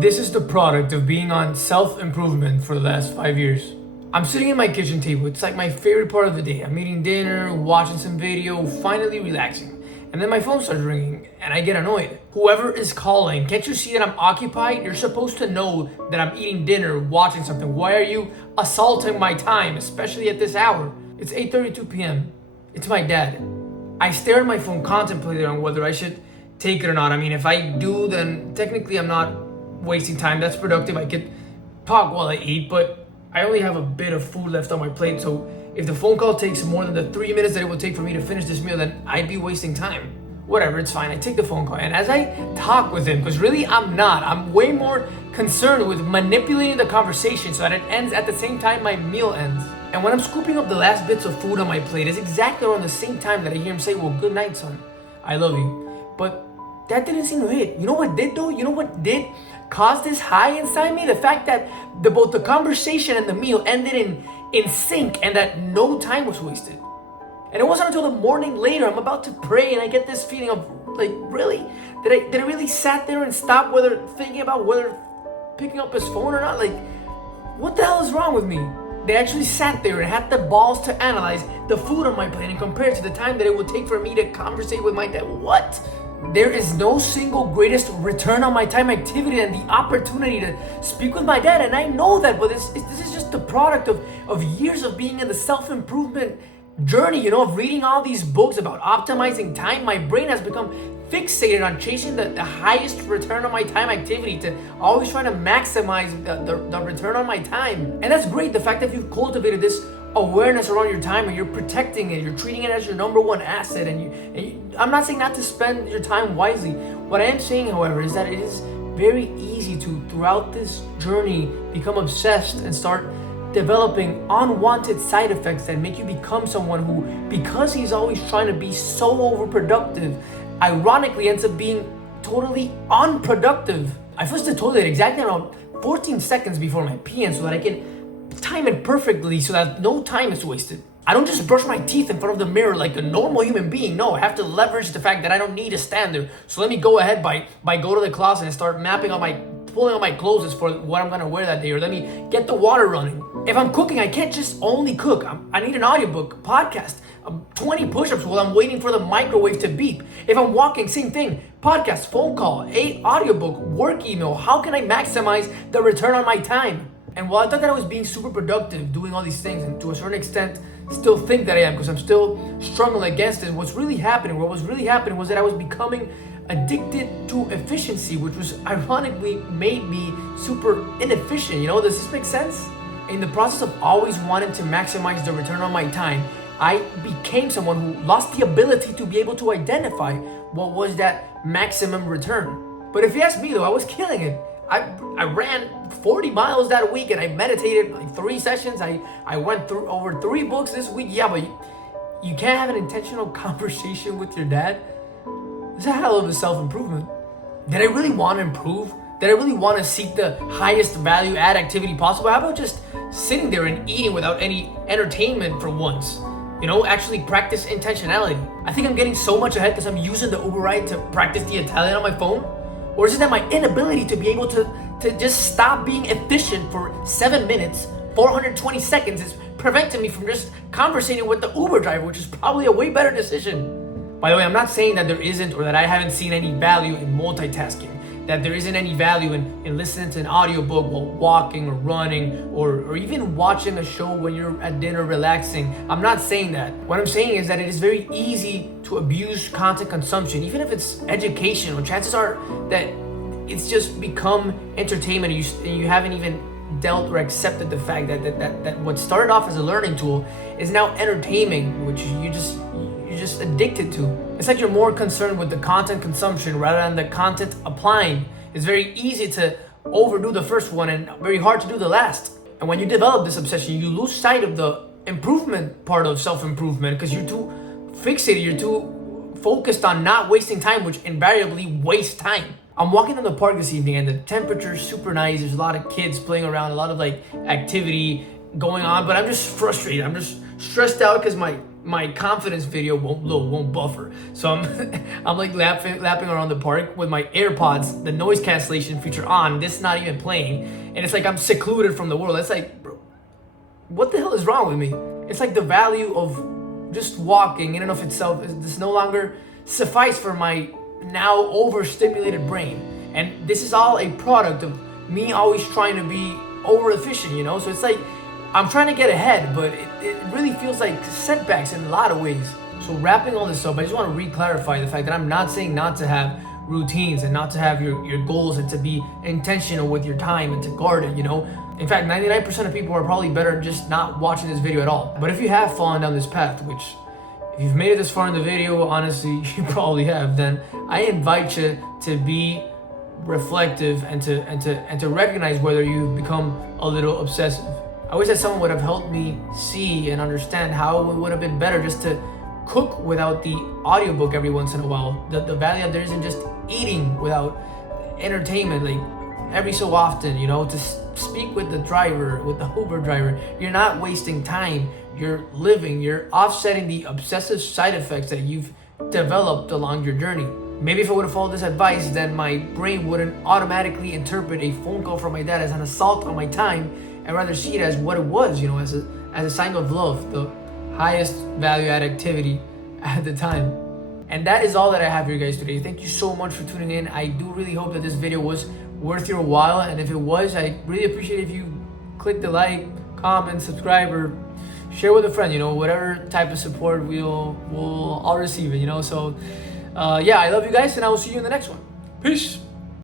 This is the product of being on self-improvement for the last 5 years. I'm sitting at my kitchen table. It's like my favorite part of the day. I'm eating dinner, watching some video, finally relaxing. And then my phone starts ringing and I get annoyed. Whoever is calling, can't you see that I'm occupied? You're supposed to know that I'm eating dinner, watching something. Why are you assaulting my time, especially at this hour? It's 8:32 p.m. It's my dad. I stare at my phone, contemplating on whether I should take it or not. I mean, if I do, then technically I'm not wasting time. That's productive. I could talk while I eat, but I only have a bit of food left on my plate. So if the phone call takes more than the 3 minutes that it would take for me to finish this meal, then I'd be wasting time. Whatever, it's fine. I take the phone call. And as I talk with him, because really I'm not, I'm way more concerned with manipulating the conversation so that it ends at the same time my meal ends. And when I'm scooping up the last bits of food on my plate, it's exactly around the same time that I hear him say, "Well, good night, son. I love you." But that didn't seem to hit. You know what did though? You know what did cause this high inside me? The fact that both the conversation and the meal ended in sync and that no time was wasted. And it wasn't until the morning later, I'm about to pray and I get this feeling of like, really? Did I really sat there and stop thinking about whether picking up his phone or not? Like, what the hell is wrong with me? They actually sat there and had the balls to analyze the food on my plate and compare it to the time that it would take for me to conversate with my dad. What? There is no single greatest return on my time activity than the opportunity to speak with my dad. And I know that, but this is just the product of years of being in the self-improvement journey, of reading all these books about optimizing time. My brain has become fixated on chasing the highest return on my time activity, to always trying to maximize the return on my time. And that's great, the fact that you've cultivated this awareness around your time and you're protecting it, you're treating it as your number one asset. And I'm not saying not to spend your time wisely. What I am saying, however, is that it is very easy to, throughout this journey, become obsessed and start developing unwanted side effects that make you become someone who, because he's always trying to be so overproductive, ironically ends up being totally unproductive. I flush the toilet exactly around 14 seconds before my pee-in so that I can time it perfectly so that no time is wasted. I don't just brush my teeth in front of the mirror like a normal human being. No, I have to leverage the fact that I don't need to stand there. So let me go ahead by go to the closet and start pulling out my clothes for what I'm gonna wear that day, or let me get the water running. If I'm cooking, I can't just only cook. I need an audiobook, podcast, 20 push-ups while I'm waiting for the microwave to beep. If I'm walking, same thing. Podcast, phone call, audiobook, work email. How can I maximize the return on my time? And while I thought that I was being super productive doing all these things, and to a certain extent still think that I am because I'm still struggling against it, what was really happening was that I was becoming addicted to efficiency, which was ironically made me super inefficient. Does this make sense? In the process of always wanting to maximize the return on my time, I became someone who lost the ability to be able to identify what was that maximum return. But if you ask me though, I was killing it. I ran 40 miles that week and I meditated like 3 sessions. I went through over 3 books this week. Yeah, but you can't have an intentional conversation with your dad? It's a hell of a self-improvement. Did I really want to improve? Did I really want to seek the highest value add activity possible? How about just sitting there and eating without any entertainment for once? Actually practice intentionality. I think I'm getting so much ahead because I'm using the Uber ride to practice the Italian on my phone. Or is it that my inability to be able to just stop being efficient for 7 minutes, 420 seconds is preventing me from just conversating with the Uber driver, which is probably a way better decision. By the way, I'm not saying that there isn't or that I haven't seen any value in multitasking, that there isn't any value in listening to an audiobook while walking or running or even watching a show when you're at dinner relaxing. I'm not saying that. What I'm saying is that it is very easy to abuse content consumption, even if it's educational. Chances are that it's just become entertainment and you haven't even dealt or accepted the fact that what started off as a learning tool is now entertainment, which you're just addicted to. It's like you're more concerned with the content consumption rather than the content applying. It's very easy to overdo the first one and very hard to do the last. And when you develop this obsession, you lose sight of the improvement part of self-improvement because you're too fixated, you're too focused on not wasting time, which invariably wastes time. I'm walking in the park this evening and the temperature is super nice. There's a lot of kids playing around, a lot of activity going on, but I'm just frustrated. I'm just stressed out because my my confidence video won't buffer. So I'm like lapping around the park with my AirPods, the noise cancellation feature on, this not even playing, and it's like I'm secluded from the world. It's like, bro, what the hell is wrong with me? It's like the value of just walking in and of itself is no longer suffice for my now overstimulated brain. And this is all a product of me always trying to be over efficient, you know? So it's like I'm trying to get ahead, but it really feels like setbacks in a lot of ways. So wrapping all this up, I just want to re-clarify the fact that I'm not saying not to have routines and not to have your goals and to be intentional with your time and to guard it, you know? In fact, 99% of people are probably better just not watching this video at all. But if you have fallen down this path, which if you've made it this far in the video, honestly, you probably have, then I invite you to be reflective and to recognize whether you've become a little obsessive. I wish that someone would have helped me see and understand how it would have been better just to cook without the audiobook every once in a while. The value that there isn't just eating without entertainment, like every so often, you know, to speak with the driver, with the Uber driver. You're not wasting time, you're living, you're offsetting the obsessive side effects that you've developed along your journey. Maybe if I would have followed this advice, then my brain wouldn't automatically interpret a phone call from my dad as an assault on my time, and rather see it as what it was, you know, as a sign of love, the highest value add activity at the time. And that is all that I have for you guys today. Thank you so much for tuning in. I do really hope that this video was worth your while, and if it was, I really appreciate if you click the like, comment, subscribe, or share with a friend, you know, whatever type of support we'll all receive it, you know. So yeah, I love you guys, and I will see you in the next one. Peace.